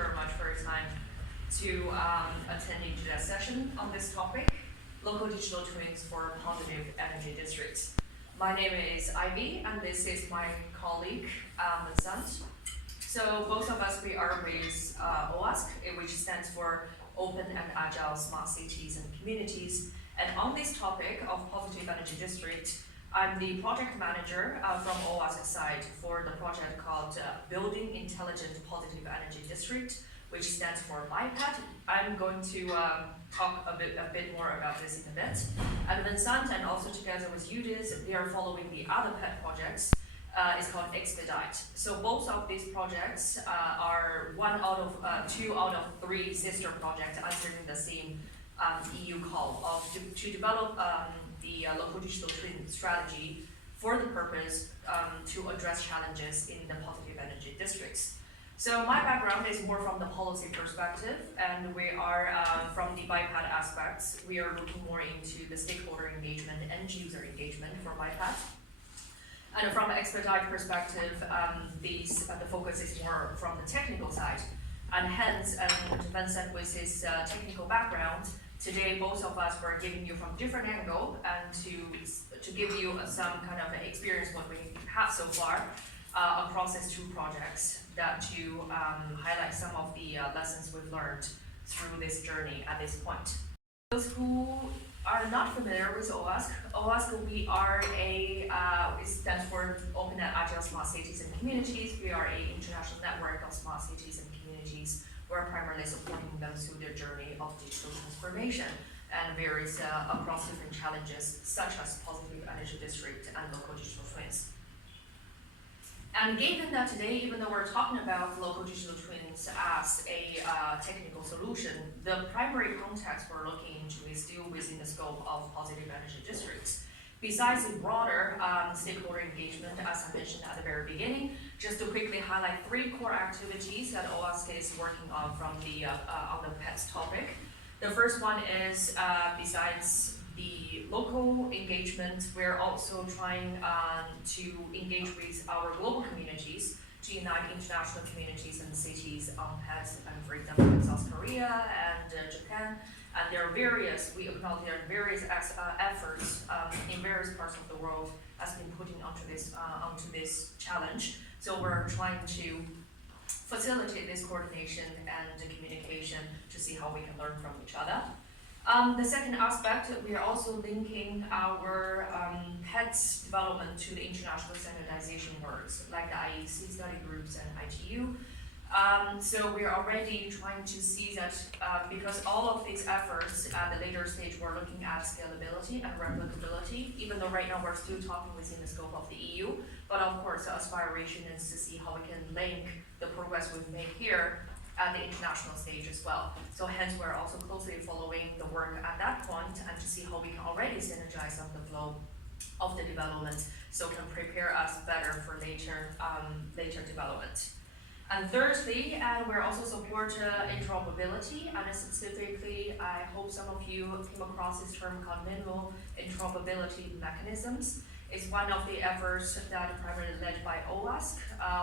very much for your time to attending today's session on this topic, local digital twins for positive energy districts. My name is Ivy, and this is my colleague, Vincent. So both of us, we are with OASC, which stands for Open and Agile Smart Cities and Communities. And on this topic of positive energy district, I'm the project manager from OASC side for the project called Building Intelligent Positive Energy District, which stands for BIPED. I'm going to talk a bit more about this in a bit. And Vincent, and also together with Judith, they are following the other PED projects. It's called ExPEDite. So both of these projects are two out of three sister projects answering the same EU call of to develop the local digital twin strategy for the purpose to address challenges in the positive energy districts. So my background is more from the policy perspective, and we are from the BIPED aspects. We are looking more into the stakeholder engagement and user engagement for BIPED. And from the ExPEDite perspective, the focus is more from the technical side. And hence, Vincent with his technical background, today both of us were giving you from different angle and to give you some kind of experience what we have so far across these two projects, that to highlight some of the lessons we've learned through this journey at this point. Those who are not familiar with OASC, we are it stands for Open and Agile Smart Cities and Communities. We are an international network of smart cities and communities. We're primarily supporting them through their journey of digital transformation and various across different challenges, such as positive energy district and local digital twins. And given that today, even though we're talking about local digital twins as a technical solution, the primary context we're looking into is still within the scope of positive energy districts. Besides the broader stakeholder engagement, as I mentioned at the very beginning, just to quickly highlight three core activities that OASC is working on from the on the PEDs topic. The first one is besides the local engagement, we're also trying to engage with our global communities to unite international communities and cities on PEDs, and for example in South Korea and Japan. And there are various, we acknowledge there are various efforts in various parts of the world has been putting onto this challenge. So we're trying to facilitate this coordination and communication to see how we can learn from each other. The second aspect, we are also linking our PEDs development to the international standardization works, like the IEC study groups and ITU. So we are already trying to see that because all of these efforts at the later stage, we're looking at scalability and replicability, even though right now we're still talking within the scope of the EU, but of course the aspiration is to see how we can link the progress we've made here at the international stage as well. So hence we're also closely following the work at that point and to see how we can already synergize on the flow of the development, so can prepare us better for later development. And thirdly, we're also support interoperability, and specifically, I hope some of you came across this term called minimal interoperability mechanisms. It's one of the efforts that are primarily led by OASC.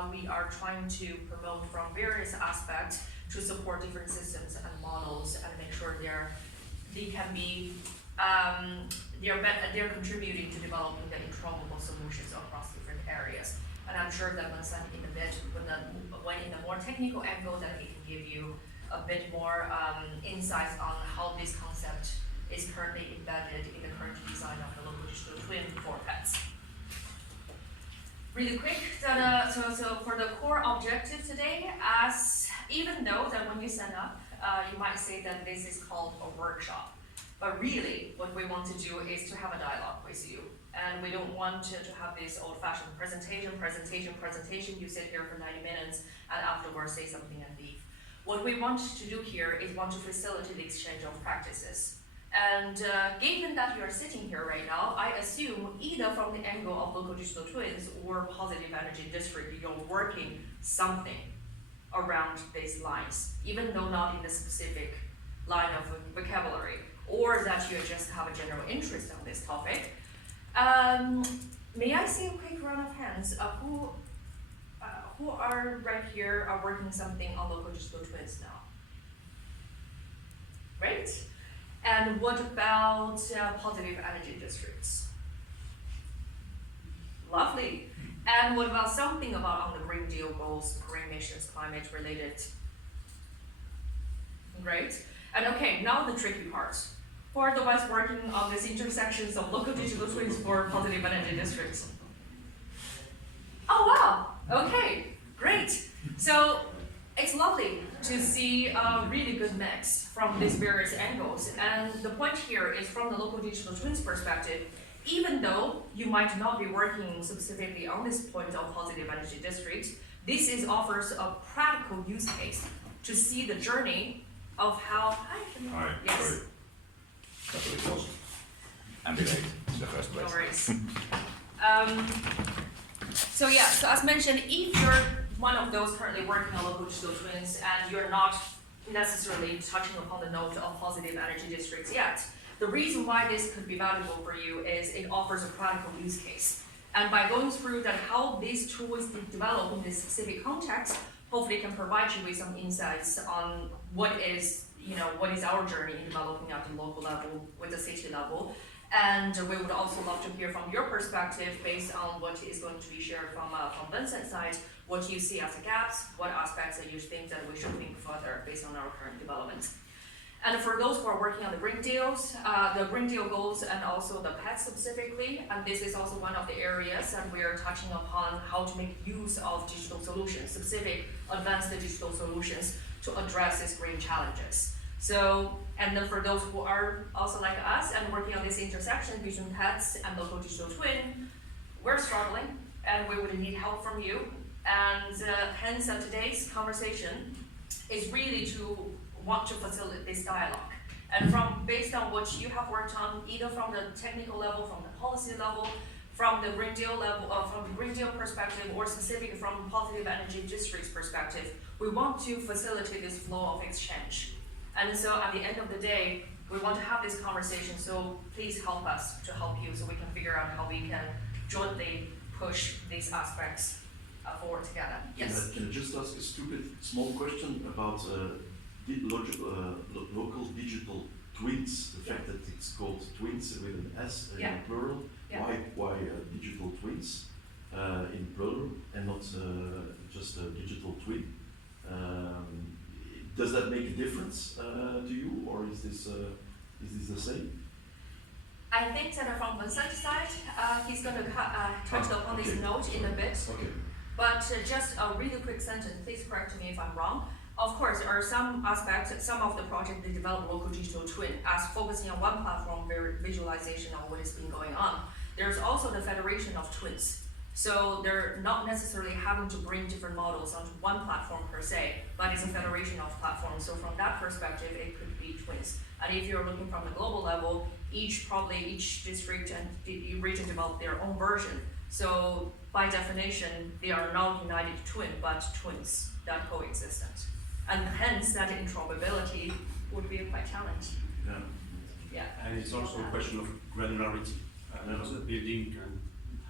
We are trying to promote from various aspects to support different systems and models and make sure they can be they're contributing to developing the interoperable solutions across different areas. And I'm sure that Vincent in a bit, when in a more technical angle, that he can give you a bit more insights on how this concept is currently embedded in the current design of the local digital twin for PEDs. Really quick, so for the core objective today, even though that when you sign up, you might say that this is called a workshop, but really what we want to do is to have a dialogue with you. And we don't want to have this old-fashioned presentation. You sit here for 90 minutes and afterwards say something and leave. What we want to do here is want to facilitate the exchange of practices. And given that you are sitting here right now, I assume either from the angle of local digital twins or positive energy district, you're working something around these lines, even though not in the specific line of vocabulary, or that you just have a general interest on this topic. May I see a quick round of hands? who are right here are working something on local digital twins now? Great. And what about positive energy districts? Lovely. And what about something about on the Green Deal goals, green missions, climate related? Great. And okay, now the tricky part. Who are the ones working on these intersections of local digital twins for positive energy districts? Oh wow, okay, great. So it's lovely to see a really good mix from these various angles. And the point here is from the local digital twins perspective, even though you might not be working specifically on this point of positive energy districts, this offers a practical use case to see the journey of how, Hi, yes. sorry. That's what it was. And delayed in the first place. No worries. So yeah, so as mentioned, if you're one of those currently working on local digital twins and you're not necessarily touching upon the note of positive energy districts yet, the reason why this could be valuable for you is it offers a practical use case. And by going through that how these tools develop in this specific context, hopefully can provide you with some insights on what is our journey in developing at the local level with the city level. And we would also love to hear from your perspective based on what is going to be shared from Vincent's side, what you see as the gaps, what aspects that you think that we should think further based on our current development. And for those who are working on the Green Deals, the Green Deal goals and also the PEDs specifically, and this is also one of the areas that we are touching upon how to make use of digital solutions, specific advanced digital solutions to address these green challenges. So, and then for those who are also like us and working on this intersection between PEDs and local digital twin, we're struggling and we would need help from you. And hence today's conversation is really to want to facilitate this dialogue. And based on what you have worked on, either from the technical level, from the policy level, from the Green Deal level, from the Green Deal perspective, or specifically from positive energy districts perspective, we want to facilitate this flow of exchange. And so at the end of the day, we want to have this conversation, so please help us to help you so we can figure out how we can jointly push these aspects forward together. Yes? Can I just ask a stupid small question about local digital twins, the fact that it's called twins with an S in plural? Yeah. Why digital twins in plural and not just a digital twin? Does that make a difference to you, or is this the same? I think that from Vincent's side, he's going to touch upon this note in a bit. Okay. But just a really quick sentence, please correct me if I'm wrong. Of course, there are some aspects, some of the projects they develop local digital twin as focusing on one platform visualization of what has been going on. There's also the federation of twins. So they're not necessarily having to bring different models onto one platform per se, but it's a federation of platforms. So from that perspective, it could be twins. And if you're looking from the global level, each district and region develop their own version. So by definition, they are not united twin, but twins that coexistent. And hence that interoperability would be quite challenging. Yeah. And it's also a question of granularity. The building can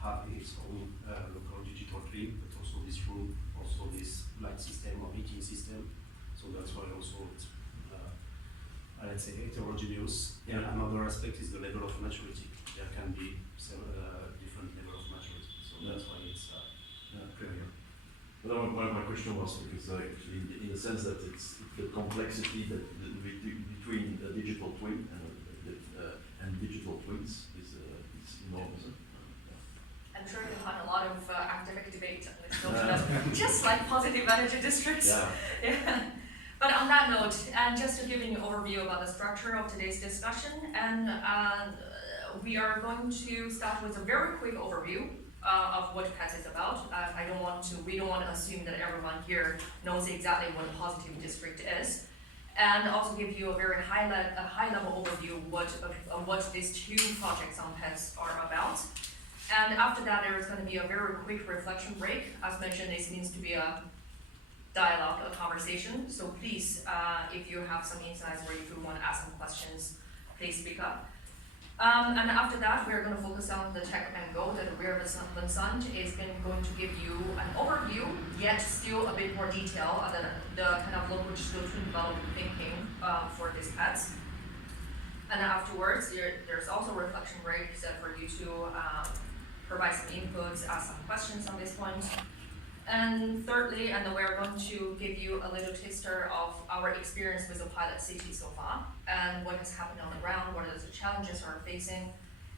have its own local digital twin, but also this room, also this light system or heating system. So that's why also it's, let's say, heterogeneous. Yeah. And another aspect is the level of maturity. There can be different level of maturity. So that's why it's clear. Well, my question was because in the sense that it's the complexity that between the digital twin and digital twins is enormous. I'm sure you'll find a lot of academic debate on this notion, just like positive energy districts. Yeah. But on that note, and just to give you an overview about the structure of today's discussion, and we are going to start with a very quick overview of what PEDs is about. We don't want to assume that everyone here knows exactly what a positive district is, and also give you a very high level overview of what these two projects on PEDs are about. And after that, there is going to be a very quick reflection break. As mentioned, this needs to be a dialogue, a conversation. So please, if you have some insights or if you want to ask some questions, please speak up. And after that, we're going to focus on the tech and go that Vincent is going to give you an overview yet still a bit more detail on the kind of local digital twin development thinking for these PEDs. And then afterwards, there's also a reflection break set for you to provide some inputs, ask some questions on this point. And thirdly, and then we're going to give you a little taster of our experience with the pilot city so far, and what has happened on the ground, what are the challenges we're facing.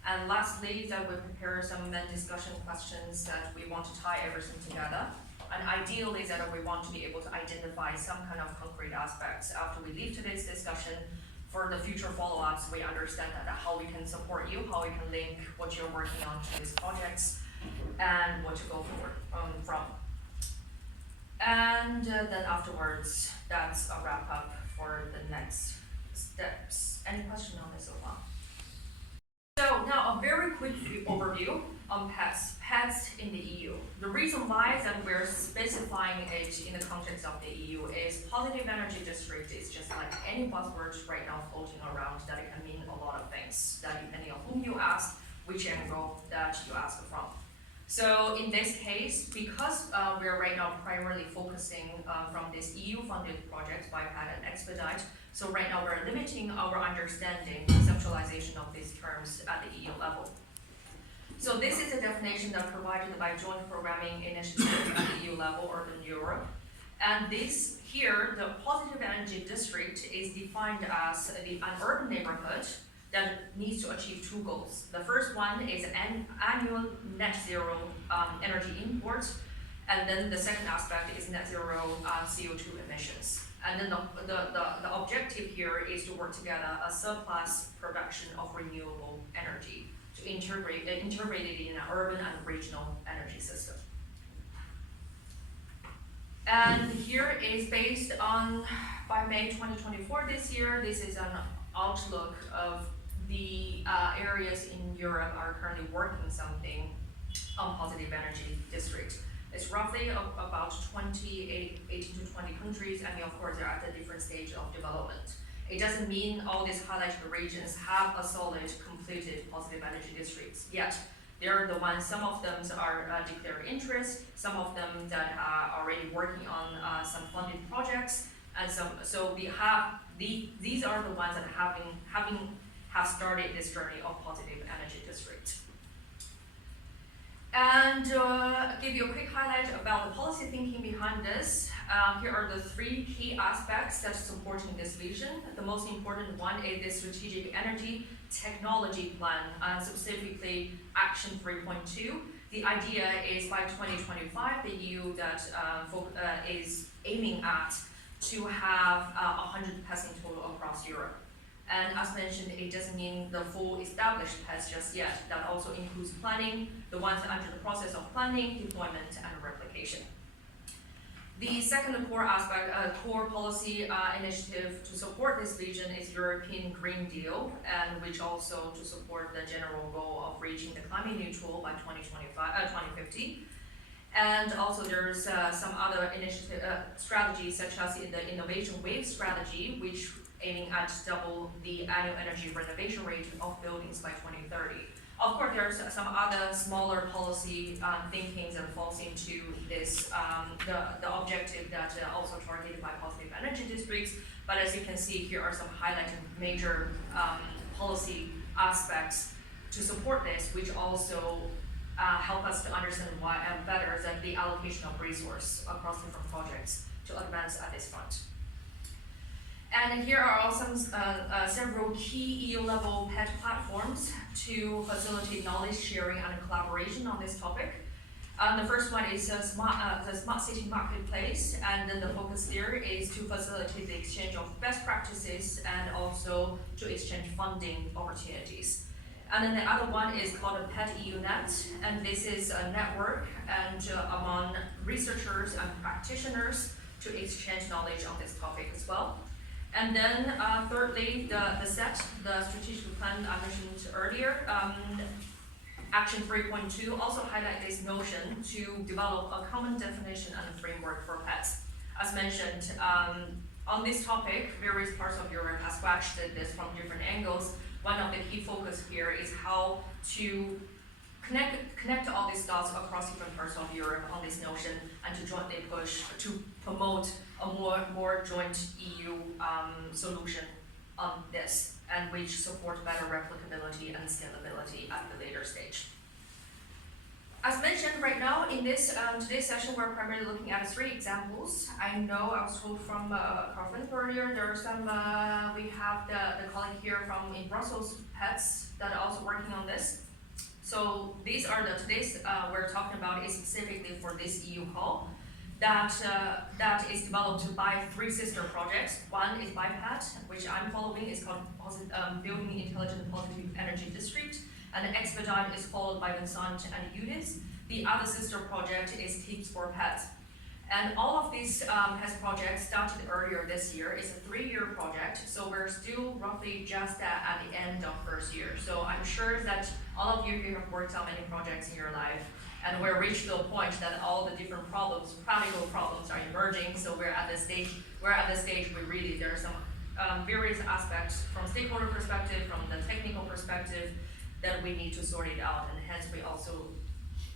And lastly, that we prepare some main discussion questions that we want to tie everything together. And ideally that we want to be able to identify some kind of concrete aspects after we leave today's discussion. For the future follow-ups, we understand that how we can support you, how we can link what you're working on to these projects, and what to go forward from. And then afterwards, that's a wrap up for the next steps. Any question on this so far? So now a very quick overview on PEDs. PEDs in the EU. The reason why is that we're specifying it in the context of the EU is positive energy district is just like any buzzword right now floating around that it can mean a lot of things, that depending on whom you ask, which angle that you ask from. So in this case, because we're right now primarily focusing from this EU-funded project, BIPED and ExPEDite, so right now we're limiting our understanding, conceptualization of these terms at the EU level. So this is a definition that's provided by Joint Programming Initiative at the EU level, Urban Europe. And this here, the positive energy district is defined as an urban neighborhood that needs to achieve two goals. The first one is annual net zero energy imports, and then the second aspect is net zero CO2 emissions. And then the objective here is to work together a surplus production of renewable energy to integrate it in an urban and regional energy system. And here is based on, by May 2024 this year, this is an outlook of the areas in Europe are currently working something on positive energy district. It's roughly about 18 to 20 countries, and of course they're at a different stage of development. It doesn't mean all these highlighted regions have a solid, completed positive energy districts yet. They're the ones, some of them are declared interest, some of them that are already working on some funded projects, and so we have, these are the ones that have started this journey of positive energy district. And give you a quick highlight about the policy thinking behind this. Here are the three key aspects that's supporting this vision. The most important one is the strategic energy technology plan, specifically Action 3.2. The idea is by 2025, the EU that is aiming at to have 100 PEDs in total across Europe. And as mentioned, it doesn't mean the full established PEDs just yet. That also includes planning, the ones under the process of planning, deployment, and replication. The second core aspect, core policy initiative to support this vision is European Green Deal, and which also to support the general goal of reaching the climate neutral by 2050. And also there's some other initiative strategies such as the innovation wave strategy, which aiming at double the annual energy renovation rate of buildings by 2030. Of course, there's some other smaller policy thinkings that falls into this, the objective that also targeted by positive energy districts. But as you can see, here are some highlighted major policy aspects to support this, which also help us to understand why better than the allocation of resource across different projects to advance at this front. And here are also several key EU-level PED platforms to facilitate knowledge sharing and collaboration on this topic. The first one is the Smart City Marketplace, and then the focus there is to facilitate the exchange of best practices and also to exchange funding opportunities. And then the other one is called a PED EU Net, and this is a network and among researchers and practitioners to exchange knowledge on this topic as well. And then thirdly, the strategic plan I mentioned earlier, Action 3.2 also highlight this notion to develop a common definition and a framework for PEDs. As mentioned, on this topic, various parts of Europe have scratched this from different angles. One of the key focus here is how to connect all these dots across different parts of Europe on this notion and to jointly push to promote a more joint EU solution on this, and which support better replicability and scalability at the later stage. As mentioned, right now in this today's session, we're primarily looking at 3 examples. I know I was told from Carlin earlier, there are some, we have the colleague here from in Brussels, PEDs, that are also working on this. So these are the today's we're talking about is specifically for this EU call that is developed by 3 sister projects. One is BIPED, which I'm following, is called Building Intelligent Positive Energy District, and ExPEDite is followed by Vincent and UDIS. The other sister project is Tips for PEDs. And all of these PEDs projects started earlier this year. It's a 3-year project, so we're still roughly just at the end of first year. So I'm sure that all of you here have worked on many projects in your life, and we're reached to a point that all the different problems, practical problems, are emerging. So we're at the stage where really there are some various aspects from stakeholder perspective, from the technical perspective, that we need to sort it out, and hence we also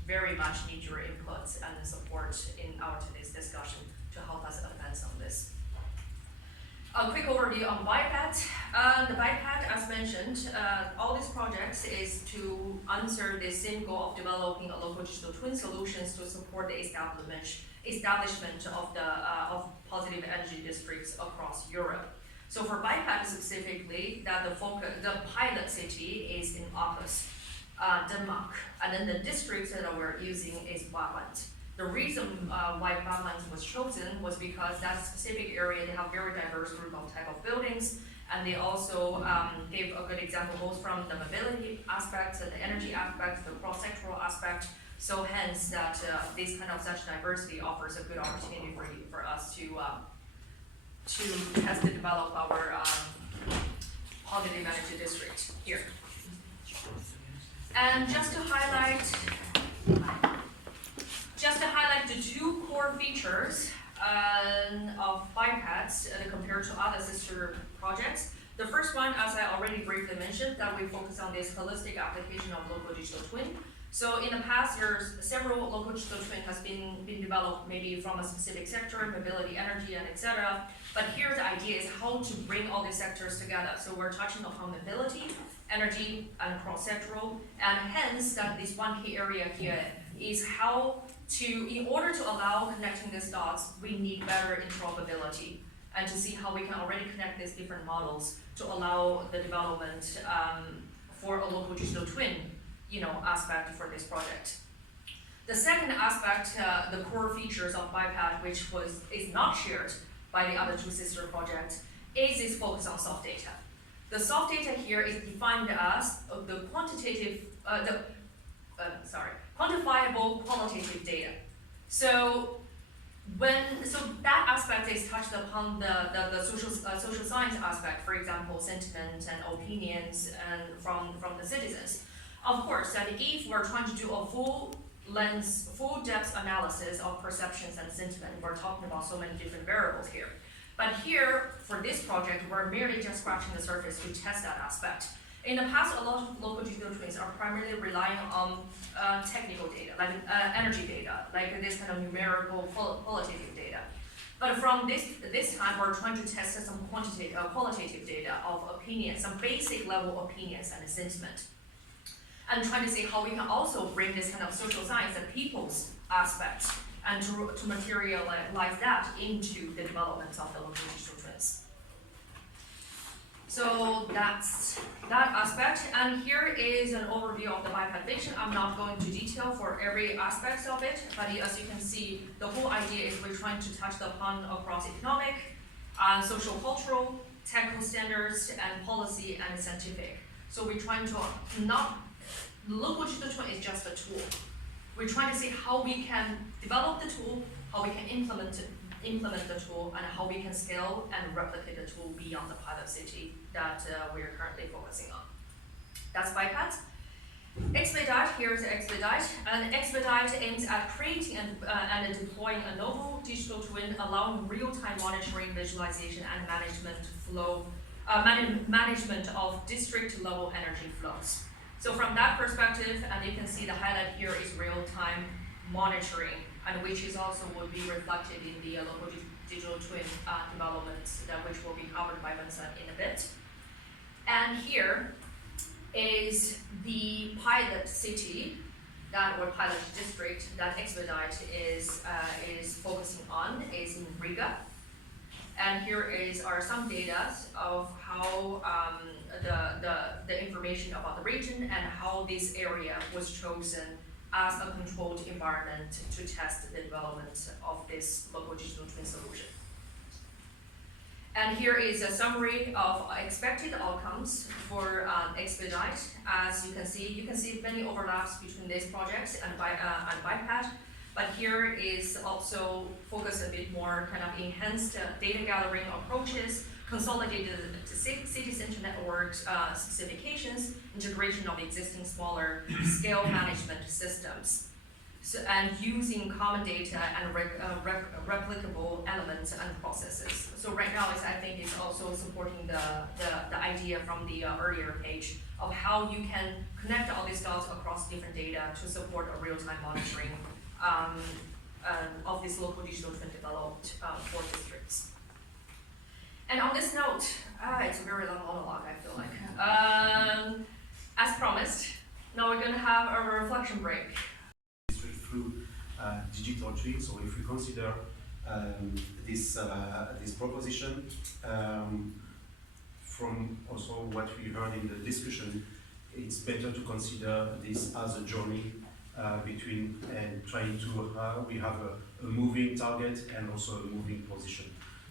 very much need your inputs and support in our today's discussion to help us advance on this. A quick overview on BIPED. The BIPED, as mentioned, all these projects is to answer the same goal of developing a local digital twin solutions to support the establishment of positive energy districts across Europe. So for BIPED specifically, that the pilot city is in Aarhus, Denmark, and then the district that we're using is Brabant. The reason why Brabant was chosen was because that specific area, they have very diverse group of type of buildings, and they also gave a good example both from the mobility aspects and the energy aspects, the cross-sectoral aspect. So hence that this kind of such diversity offers a good opportunity for us to test and develop our positive energy district here. And just to highlight the 2 core features of BIPEDs compared to other sister projects. The first one, as I already briefly mentioned, that we focus on this holistic application of local digital twin. So in the past years, several local digital twin has been developed maybe from a specific sector, mobility, energy, and etc. But here the idea is how to bring all these sectors together. So we're touching upon mobility, energy, and cross-sectoral, and hence that this one key area here is how to, in order to allow connecting these dots, we need better interoperability, and to see how we can already connect these different models to allow the development for a local digital twin aspect for this project. The second aspect, the core features of BIPED, which is not shared by the other 2 sister projects, is this focus on soft data. The soft data here is defined as the quantifiable qualitative data. So that aspect is touched upon the social science aspect, for example, sentiment and opinions and from the citizens. Of course, that if we're trying to do a full depth analysis of perceptions and sentiment, we're talking about so many different variables here. But here, for this project, we're merely just scratching the surface to test that aspect. In the past, a lot of local digital twins are primarily relying on technical data, like energy data, like this kind of numerical qualitative data. But from this time, we're trying to test some qualitative data of opinions, some basic level opinions and sentiment, and trying to see how we can also bring this kind of social science and people's aspects and to materialize that into the development of the local digital twins. So that's that aspect, and here is an overview of the BIPED vision. I'm not going into detail for every aspect of it, but as you can see, the whole idea is we're trying to touch upon across economic, social, cultural, technical standards, and policy and scientific. So we're trying to the local digital twin is just a tool. We're trying to see how we can develop the tool, how we can implement the tool, and how we can scale and replicate the tool beyond the pilot city that we're currently focusing on. That's BIPED. ExPEDite, here's ExPEDite. And ExPEDite aims at creating and deploying a novel digital twin, allowing real-time monitoring, visualization, and management of district-level energy flows. So from that perspective, and you can see the highlight here is real-time monitoring, and which is also will be reflected in the local digital twin development, which will be covered by Vincent in a bit. And here is the pilot city or pilot district that ExPEDite is focusing on, is in Riga. And here are some data of how the information about the region and how this area was chosen as a controlled environment to test the development of this local digital twin solution. And here is a summary of expected outcomes for ExPEDite. As you can see many overlaps between these projects and BIPED, but here is also focus a bit more kind of enhanced data gathering approaches, consolidated city center networks specifications, integration of existing smaller scale management systems. So, and using common data and replicable elements and processes. So right now, I think it's also supporting the idea from the earlier page of how you can connect all these dots across different data to support a real-time monitoring of this local digital twin developed for districts. And on this note, it's a very long monologue, I feel like. As promised, now we're going to have a reflection break. Through digital twin. So if we consider this proposition, from also what we heard in the discussion, it's better to consider this as a journey between and trying to we have a moving target and also a moving position.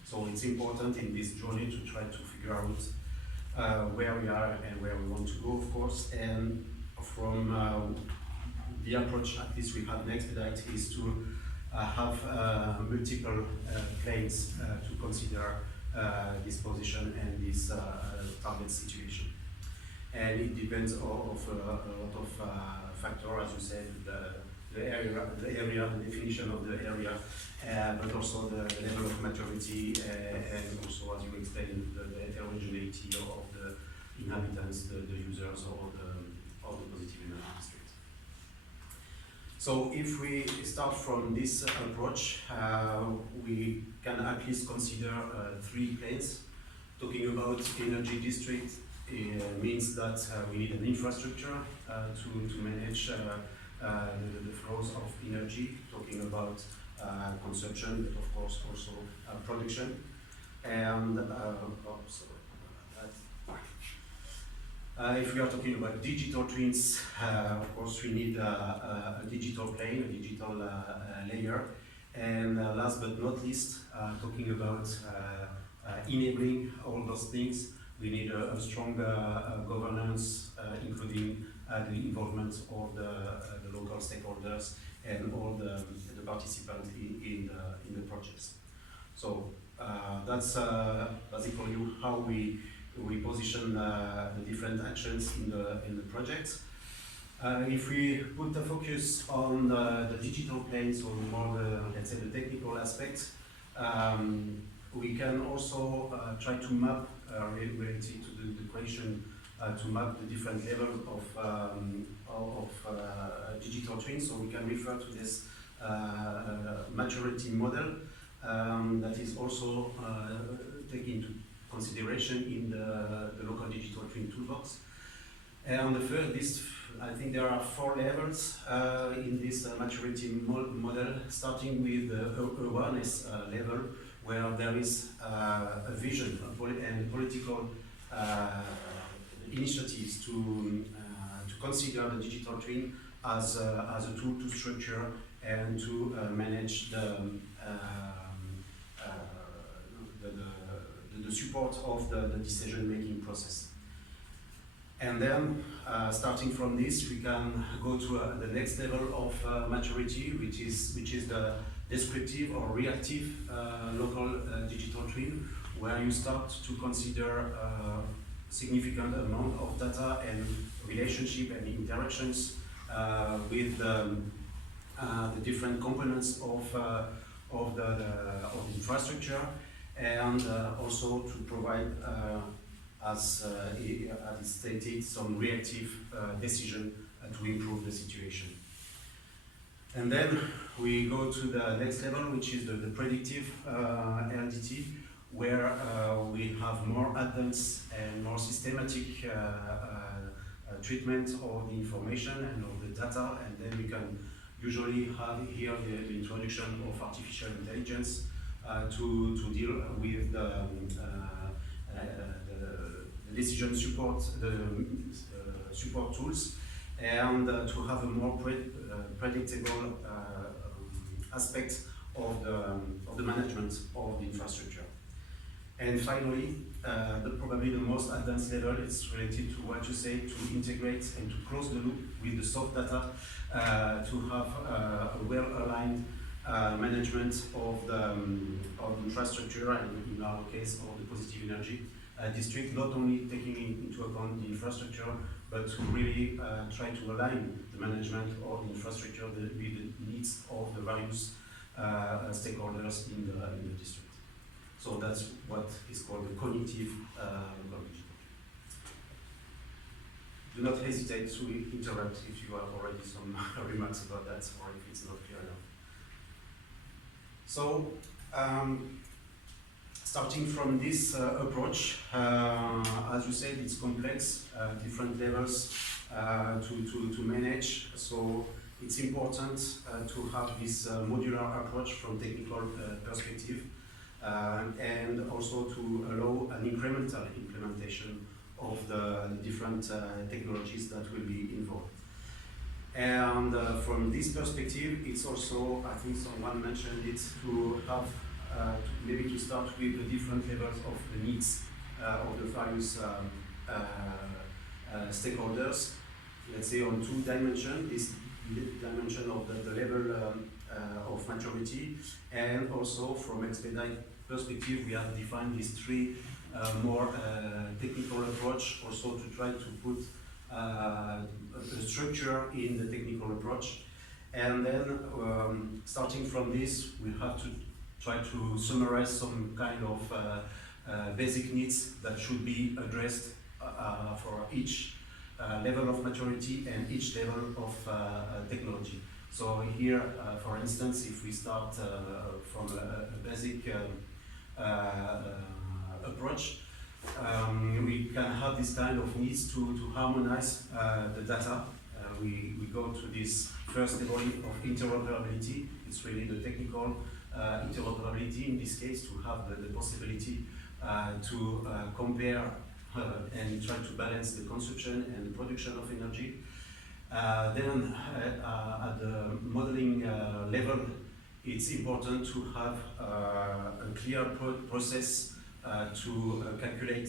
So it's important in this journey to try to figure out where we are and where we want to go, of course, and from the approach, at least we have in ExPEDite, is to have multiple planes to consider this position and this target situation. And it depends of a lot of factors, as you said, the area, the definition of the area, but also the level of maturity, and also, as you explained, the heterogeneity of the inhabitants, the users, or the positive energy district. So if we start from this approach, we can at least consider 3 planes. Talking about energy district means that we need an infrastructure to manage the flows of energy, talking about consumption, but of course also production. And if we are talking about digital twins, of course we need a digital plane, a digital layer. And last but not least, talking about enabling all those things, we need a strong governance, including the involvement of the local stakeholders and all the participants in the projects. So that's basically how we position the different actions in the project. If we put the focus on the digital plane, so more let's say the technical aspects, we can also try to map related to the question to map the different levels of digital twins. So we can refer to this maturity model that is also taken into consideration in the local digital twin toolbox. And I think there are 4 levels in this maturity model, starting with the awareness level, where there is a vision and political initiatives to consider the digital twin as a tool to structure and to manage the support of the decision-making process. And then, starting from this, we can go to the next level of maturity, which is the descriptive or reactive local digital twin, where you start to consider significant amount of data and relationship and interactions with the different components of the infrastructure, and also to provide as it stated, some reactive decision to improve the situation. And then we go to the next level, which is the predictive LDT, where we have more advanced and more systematic treatment of the information and of the data, and then we can usually have here the introduction of artificial intelligence to deal with the decision support, the support tools, and to have a more predictable aspect of the management of the infrastructure. And finally, probably the most advanced level is related to what you say, to integrate and to close the loop with the soft data, to have a well-aligned management of the infrastructure, and in our case, of the positive energy district, not only taking into account the infrastructure, but to really try to align the management of the infrastructure with the needs of the various stakeholders in the district. So that's what is called the cognitive local. Do not hesitate to interrupt if you have already some remarks about that, or if it's not clear enough. So, starting from this approach, as you said, it's complex, different levels to manage. So it's important to have this modular approach from technical perspective, and also to allow an incremental implementation of the different technologies that will be involved. And from this perspective, it's also, I think someone mentioned it, to have maybe to start with the different levels of the needs of the various stakeholders. Let's say on two dimensions, this dimension of the level of maturity, and also from ExPEDite perspective, we have defined these three more technical approach, also to try to put a structure in the technical approach. And then starting from this, we have to try to summarize some kind of basic needs that should be addressed for each level of maturity and each level of technology. So here, for instance, if we start from a basic approach, we can have this kind of needs to harmonize the data. We go to this first level of interoperability. It's really the technical interoperability in this case, to have the possibility to compare and try to balance the consumption and the production of energy. Then at the modeling level, it's important to have a clear process to calculate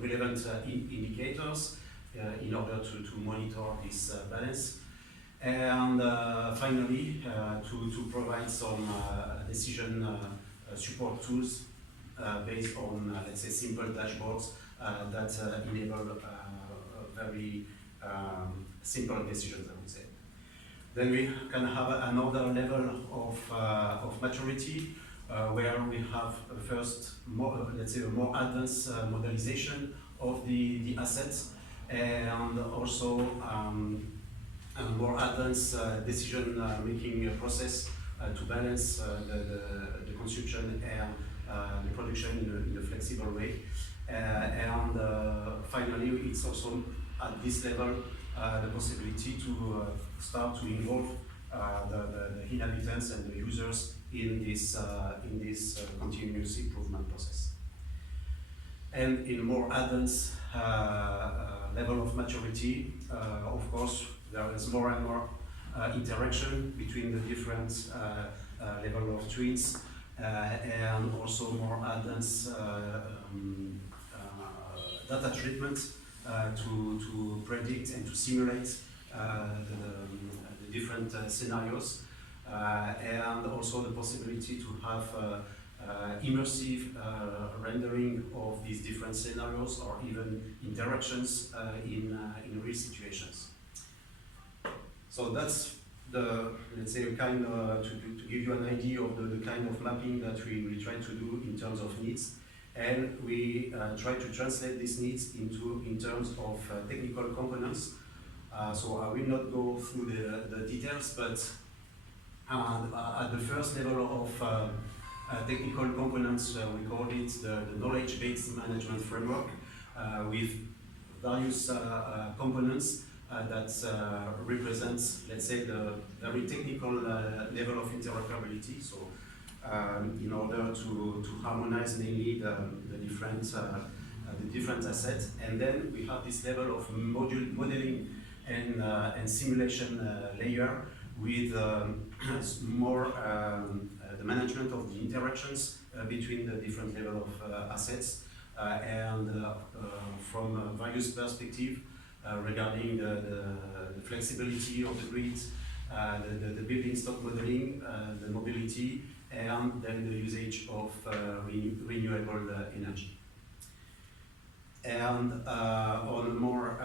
relevant indicators in order to monitor this balance. And finally, to provide some decision support tools based on, let's say, simple dashboards that enable very simple decisions, I would say. Then we can have another level of maturity where we have first more, let's say, a more advanced modelization of the assets, and also a more advanced decision making process to balance the consumption and the production in a flexible way. And finally, it's also at this level the possibility to start to involve the inhabitants and the users in this continuous improvement process. And in more advanced level of maturity, of course, there is more and more interaction between the different level of twins, and also more advanced data treatment to predict and to simulate the different scenarios, and also the possibility to have immersive rendering of these different scenarios, or even interactions in real situations. So that's the, let's say, a kind to give you an idea of the kind of mapping that we try to do in terms of needs. and we try to translate these needs in terms of technical components. So I will not go through the details, but at the first level of technical components, we call it the knowledge-based management framework, with various components that represents, let's say, the very technical level of interoperability. So in order to harmonize mainly the different assets. And then we have this level of modeling and simulation layer with more the management of the interactions between the different level of assets and from various perspectives regarding the flexibility of the grid, the building stock modeling, the mobility, and then the usage of renewable energy. And on a more,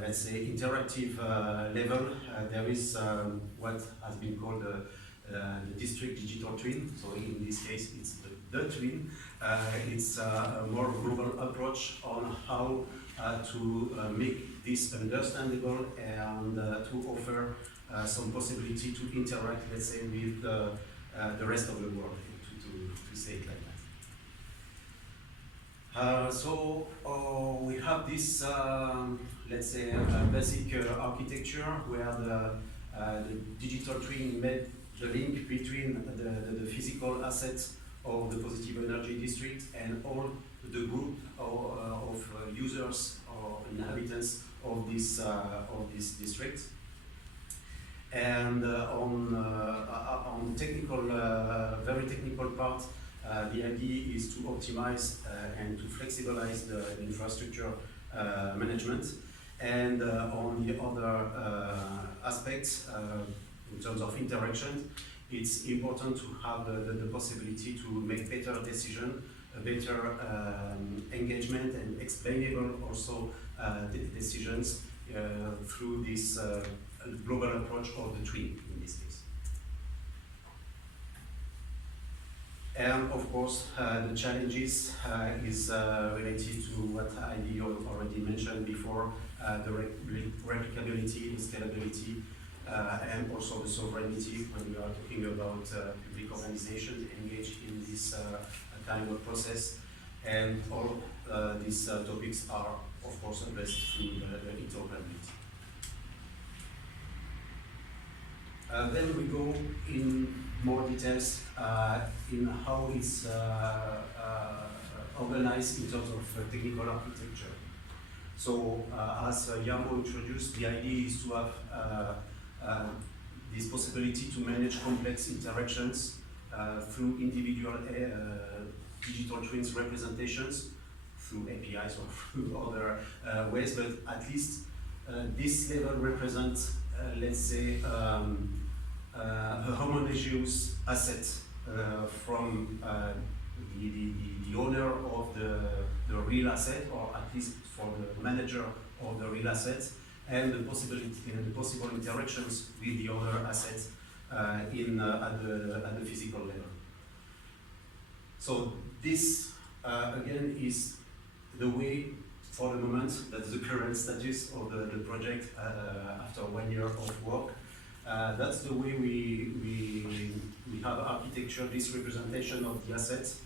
let's say, interactive level, there is what has been called the district digital twin. So in this case, it's the twin. It's a more global approach on how to make this understandable and to offer some possibility to interact, let's say, with the rest of the world, to say it like that. So we have this, let's say, basic architecture where the digital twin made the link between the physical assets of the positive energy district and all the group of users or inhabitants of this district. And on technical, very technical part, the idea is to optimize and to flexibilize the infrastructure management. And on the other aspects, in terms of interaction, it's important to have the possibility to make better decision, a better engagement and explainable also decisions through this global approach of the twin in this case. And of course, the challenges is related to what I already mentioned before, the replicability, the scalability, and also the sovereignty when we are talking about public organizations engaged in this kind of process. And all these topics are, of course, addressed through the interoperability. Then we go in more details in how it's organized in terms of technical architecture. So as Yarmo introduced, the idea is to have this possibility to manage complex interactions through individual digital twins representations, through APIs or through other ways, but at least this level represents, let's say, a homogeneous asset from the owner of the real asset, or at least for the manager of the real asset, and the possibility and the possible interactions with the other assets at the physical level. So this again is the way, for the moment, that's the current status of the project after 1 year of work. That's the way we have architecture, this representation of the assets.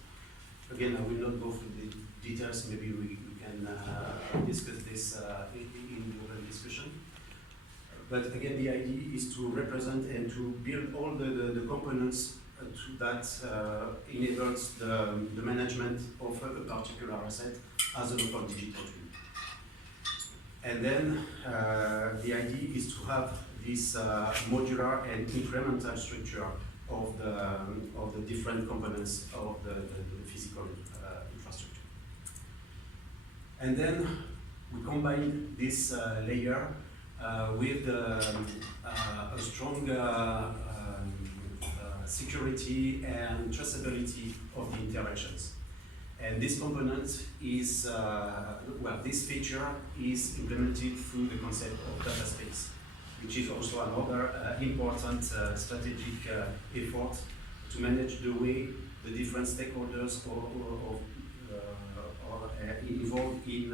Again, I will not go through the details, maybe we can discuss this in the open discussion. But again, the idea is to represent and to build all the components that enables the management of a particular asset as a local digital twin. And then the idea is to have this modular and incremental structure of the different components of the physical infrastructure. And then we combine this layer with a strong security and traceability of the interactions. And this component is, this feature is implemented through the concept of data space, which is also another important strategic effort to manage the way the different stakeholders or involved in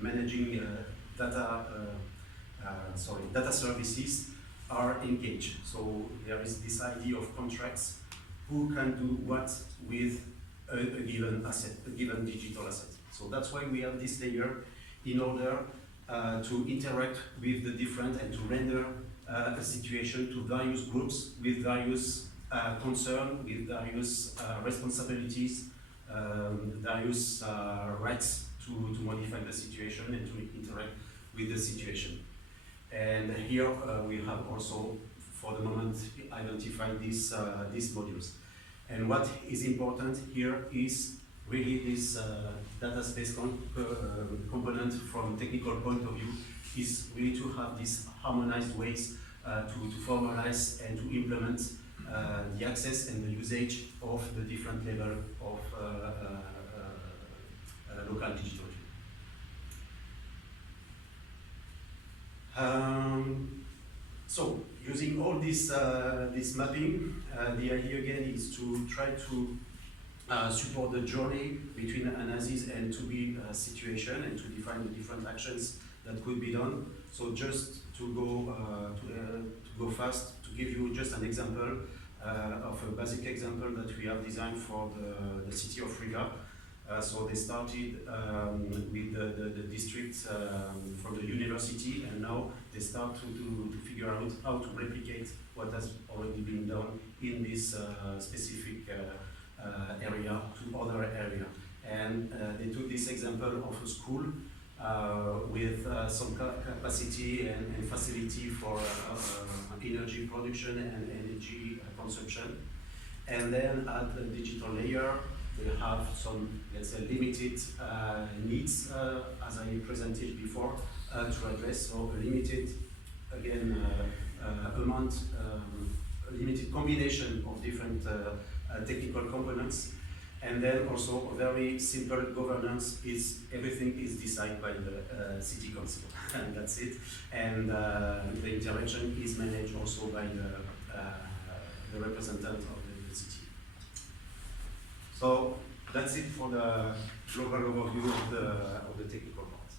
managing data services are engaged. So there is this idea of contracts, who can do what with a given asset, a given digital asset. So that's why we have this layer in order to interact with the different and to render a situation to various groups with various concerns, with various responsibilities, various rights to modify the situation and to interact with the situation. And here we have also, for the moment, identified these modules. And what is important here is really this data space component from technical point of view is really to have these harmonized ways to formalize and to implement the access and the usage of the different level of local digital. So using all this mapping, the idea again is to try to support the journey between analysis and to-be situation and to define the different actions that could be done. So just to go fast, to give you just an example of a basic example that we have designed for the city of Riga. So they started with the district from the university, and now they start to figure out how to replicate what has already been done in this specific area to other area. And they took this example of a school with some capacity and facility for energy production and energy consumption. And then at the digital layer, they have some, let's say, limited needs, as I presented before, to address. So a limited, again, amount, a limited combination of different technical components. And then also a very simple governance is everything is decided by the city council, and that's it. And the interaction is managed also by the representative of the city. So that's it for the global overview of the technical part.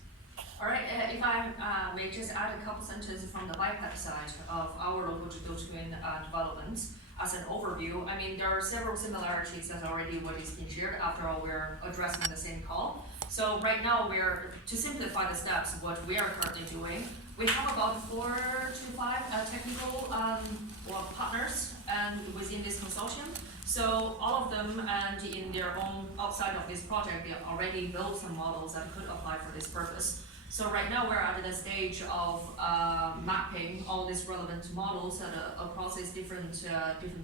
All right, if I may just add a couple sentences from the BIPED side of our local digital twin development as an overview. I mean, there are several similarities as already what is being shared. After all, we're addressing the same call. So right now, to simplify the steps, what we are currently doing, we have about 4 to 5 technical partners and within this consortium. So all of them, and in their own outside of this project, they already built some models that could apply for this purpose. So right now we're at the stage of mapping all these relevant models across these different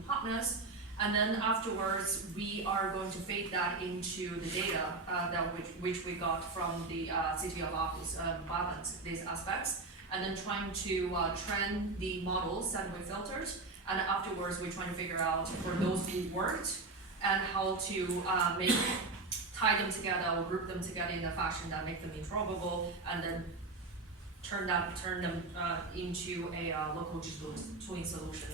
partners, and then afterwards we are going to feed that into the data which we got from the city of Aarhus, these aspects, and then trying to train the models that we filtered. And afterwards, we're trying to figure out for those who worked and how to tie them together or group them together in a fashion that make them interoperable, and then turn them into a local digital twin solution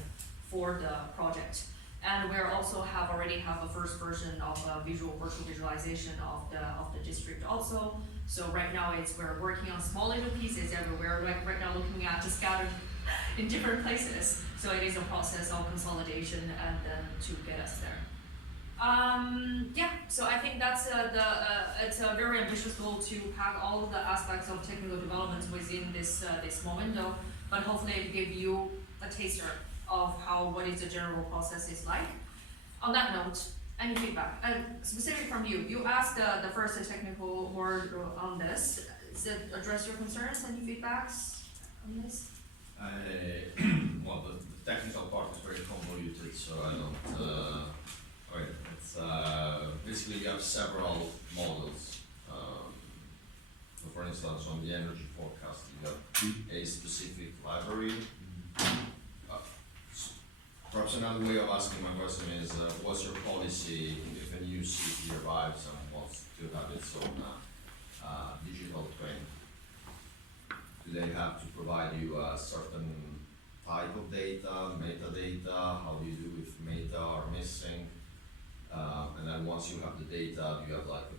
for the project. And we also already have a first version of a virtual visualization of the district also. So right now we're working on small little pieces everywhere. Like right now looking at scattered in different places. So it is a process of consolidation and then to get us there. Yeah, so I think that's it's a very ambitious goal to pack all of the aspects of technical development within this moment, though. But hopefully it give you a taster of what is the general process is like. On that note, any feedback? Specific from you. You asked the first technical word on this. Does it address your concerns? Any feedbacks on this? Well, the technical part is very convoluted, so I don't. It's basically you have several models. So for instance, on the energy forecast, you have a specific library. Perhaps another way of asking my question is, what's your policy if a new city arrives and wants to have its own digital twin? Do they have to provide you a certain type of data, metadata? How do you do if meta are missing? And then once you have the data, do you have like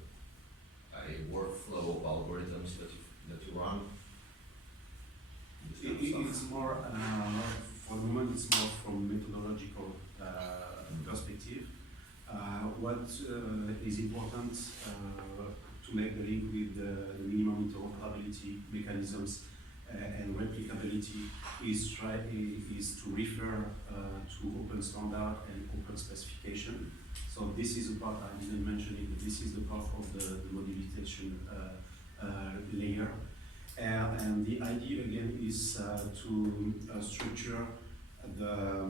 a workflow of algorithms that you run? This kind of stuff. It's more, for the moment, it's more from methodological perspective. What is important to make the link with the minimum interoperability mechanisms and replicability is to refer to open standard and open specification. So this is a part, I didn't mention it, but this is the part of the modelization layer. And the idea again is to structure the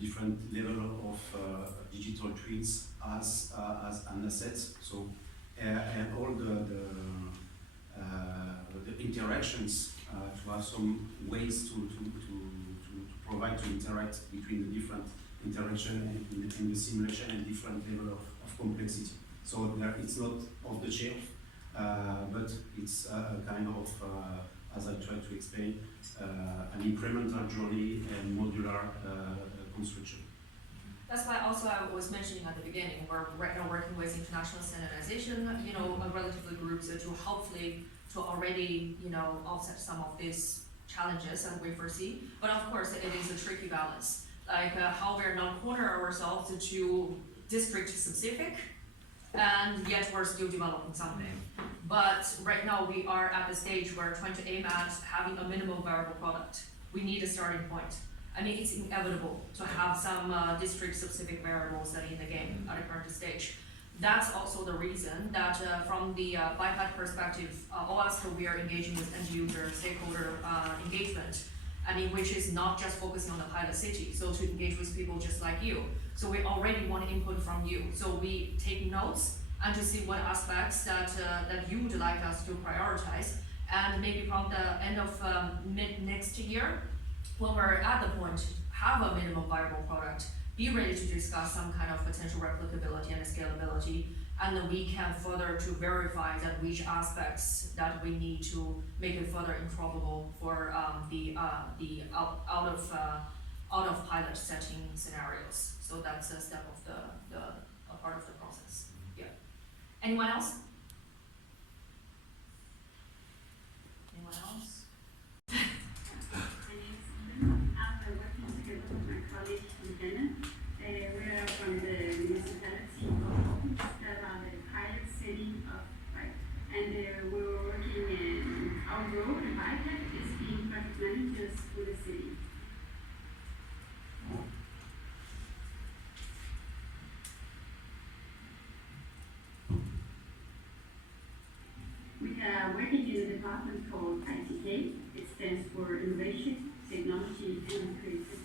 different level of digital twins as an asset. So and all the interactions to have some ways to provide to interact between the different interaction and in the simulation and different level of complexity. So there, it's not off the shelf, but it's a kind of, as I tried to explain, an incremental journey and modular construction. That's why also I was mentioning at the beginning, we're right now working with international standardization, relatively groups to hopefully to already, offset some of these challenges that we foresee. But of course, it is a tricky balance. Like how we're not corner ourselves to district specific, and yet we're still developing something. But right now we are at the stage where trying to aim at having a minimum viable product. We need a starting point. I mean, it's inevitable to have some district-specific variables that are in the game at a current stage. That's also the reason that from the BIPED perspective, OASC, we are engaging with end-user stakeholder engagement, and in which is not just focusing on the pilot city, so to engage with people just like you. So we already want input from you. So we take notes and to see what aspects that you would like us to prioritize, and maybe from the end of mid next year, when we're at the point to have a minimum viable product, be ready to discuss some kind of potential replicability and scalability, and then we can further to verify that which aspects that we need to make it further improbable for the out of pilot setting scenarios. So that's a step of a part of the process. Yeah. Anyone else? Anyone else? After working together with my colleague Lieutenant, we are from the municipality of Aarhus that are the pilot city of BIPED, and we were working in our role in BIPED is being project managers for the city. We are working in a department called ITK. It stands for Innovation, Technology and Creativity.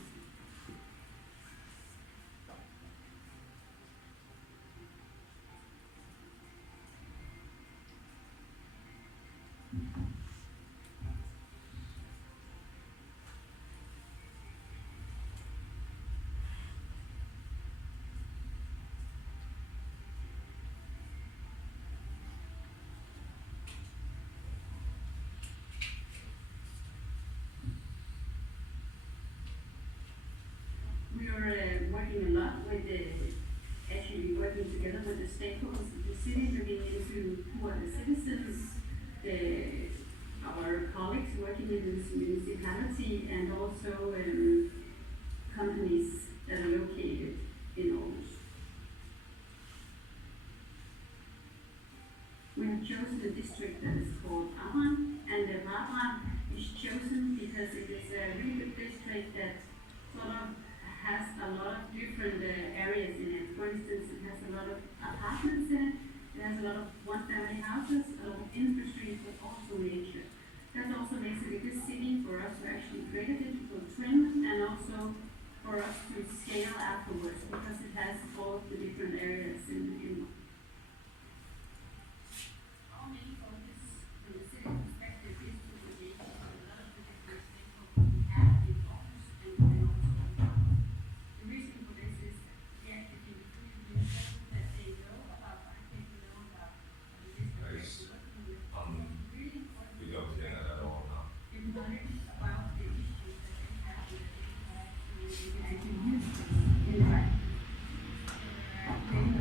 We are working a lot with actually working together with the stakeholders of the city, looking into who are the citizens, our colleagues working in this municipality, and also companies that are located in Aarhus. We have chosen a district that is called Aran, and the Aran is chosen because it is a really good district that sort of has a lot of different areas in it. For instance, it has a lot of apartments in it. It has a lot of one-family houses, a lot of industries, but also nature. That also makes it a good city for us to actually create a digital twin, and also for us to scale afterwards, because it has all the different areas in our main focus from the city perspective is to engage with a lot of the different stakeholders we have in Aarhus and also the reason for this is that we actually really important that they know about BIPED, they know about the district we're working with. Really important. We don't hear that at all now. It's knowledge about the issues that they have and that they can actually use this in the right. Creating a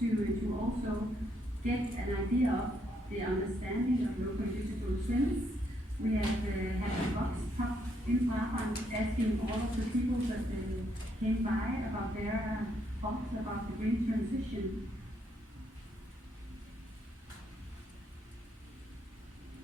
to also get an idea of the understanding of local digital twins. We have had a box pop in Brabrand asking all of the people that came by about their thoughts about the green transition.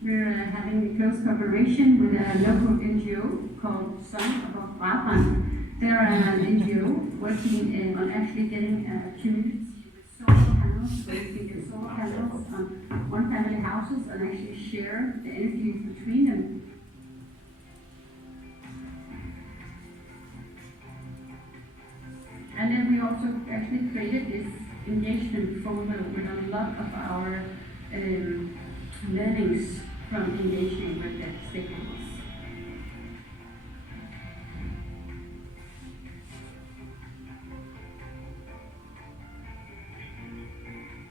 We're having a close cooperation with a local NGO called Sun Above Brabrand. They're an NGO working on actually getting a community with solar panels, so we can get solar panels on one family houses and actually share the energy between them. And then we also actually created this engagement folder with a lot of our learnings from engaging with the stakeholders.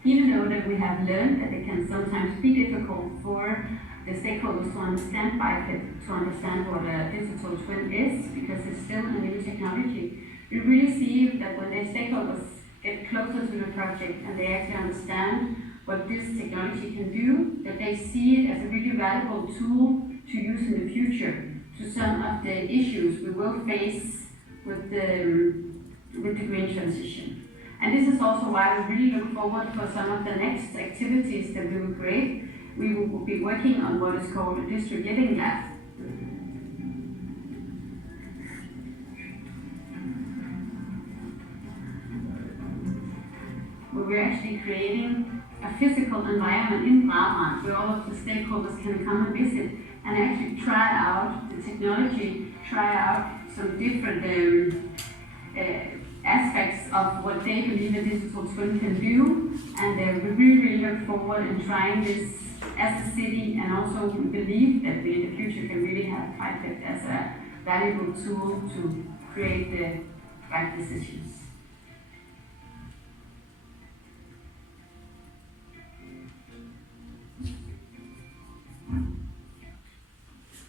Even though that we have learned that it can sometimes be difficult for the stakeholders to understand BIPED, to understand what a digital twin is, because it's still a new technology, we really see that when the stakeholders get closer to the project and they actually understand what this technology can do, that they see it as a really valuable tool to use in the future to some of the issues we will face with the green transition. And this is also why we really look forward for some of the next activities that we will create. We will be working on what is called a district living lab. Where we're actually creating a physical environment in Brabrand where all of the stakeholders can come and visit and actually try out the technology, try out some different aspects of what they believe a digital twin can do, and we really look forward in trying this as a city, and also we believe that we in the future can really have BIPED as a valuable tool to create the right decisions.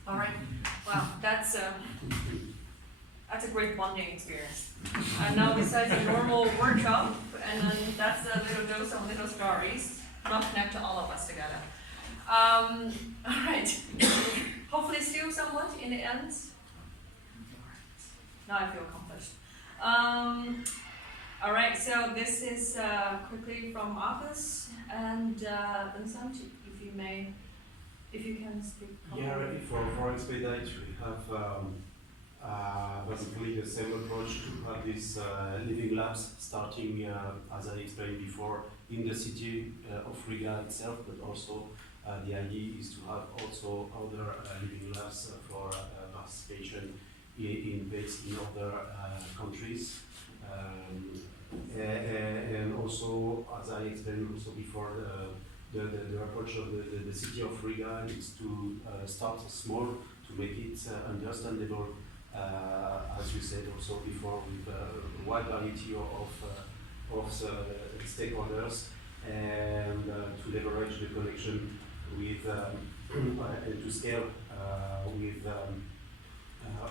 All right. Wow, that's a great bonding experience. And now besides a normal workshop, and then that's a little dose of little stories, not connect all of us together. All right. Hopefully still somewhat in the end. Now I feel accomplished. All right, so this is quickly from office, and Vincent, if you can speak. Yeah, ready for ExPEDite. We have basically the same approach to have these living labs starting, as I explained before, in the city of Riga itself, but also the idea is to have also other living labs for participation in PEDs in other countries. And also, as I explained also before, the approach of the city of Riga is to start small, to make it understandable, as you said also before, with a wide variety of stakeholders, and to leverage the connection with and to scale with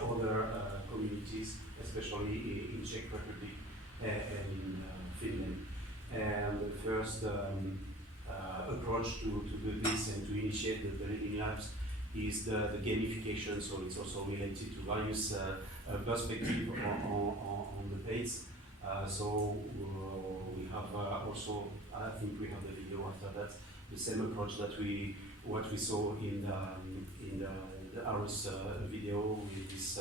other communities, especially in Czech Republic and in Finland. And the first approach to do this and to initiate the living labs is the gamification, so it's also related to various perspectives on the PEDs. So we have also, I think we have the video after that, the same approach that what we saw in the ARUS video, with this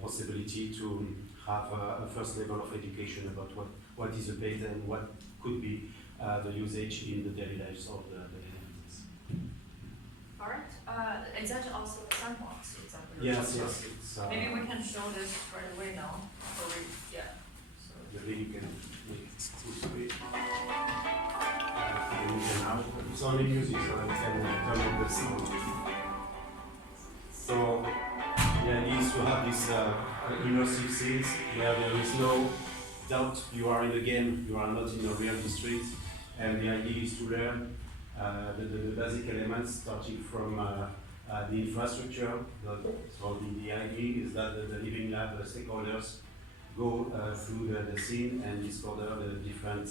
possibility to have a first level of education about what is a PED and what could be the usage in the daily lives of the LDTs. All right. Is that also the sandbox? Yes. It's, maybe we can show this right away now. Yeah. So. The link can make it exclusively. It's only music, so I can turn on the sound. So the idea is to have this immersive scenes where there is no doubt you are in the game, you are not in a real district, and the idea is to learn the basic elements starting from the infrastructure. So the idea is that the living lab stakeholders go through the scene and discover the different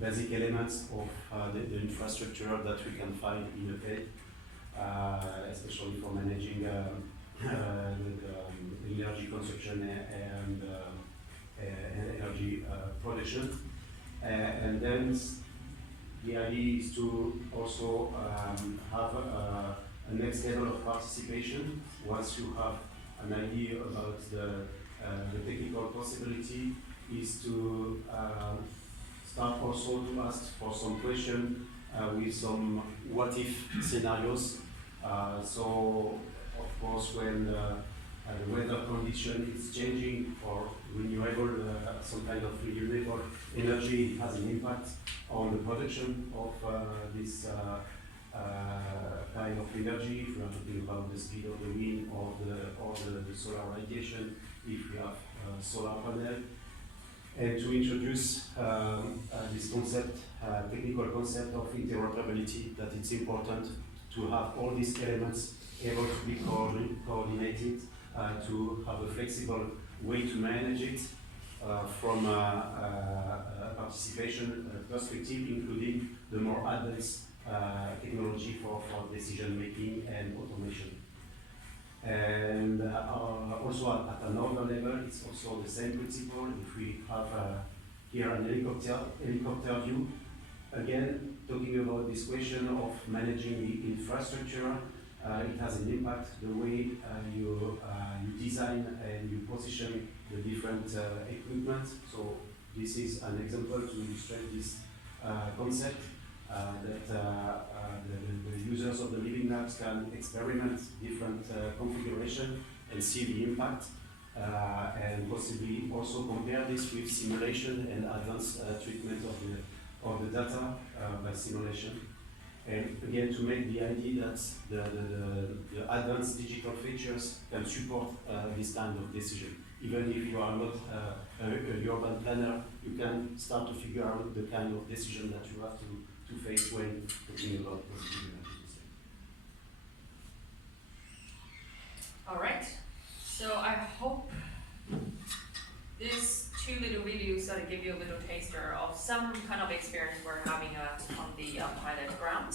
basic elements of the infrastructure that we can find in a PED, especially for managing the energy consumption and energy production. And then the idea is to also have a next level of participation. Once you have an idea about the technical possibility, is to start also to ask for some question with some what-if scenarios. So, of course, when the weather condition is changing for renewable, some kind of renewable energy, it has an impact on the production of this kind of energy. If we are talking about the speed of the wind or the solar radiation, if we have solar panel. And to introduce this concept, technical concept of interoperability, that it's important to have all these elements able to be coordinated, to have a flexible way to manage it from a participation perspective, including the more advanced technology for decision making and automation. And also at another level, it's also the same principle. If we have here an helicopter view, again, talking about this question of managing the infrastructure, it has an impact the way you design and you position the different equipment. So this is an example to illustrate this concept. That the users of the living labs can experiment different configuration and see the impact, and possibly also compare this with simulation and advanced treatment of the data by simulation. And again, to make the idea that the advanced digital features can support this kind of decision. Even if you are not a urban planner, you can start to figure out the kind of decision that you have to face when talking about positive energy. All right. So I hope these two little videos sort of give you a little taster of some kind of experience we're having on the pilot ground.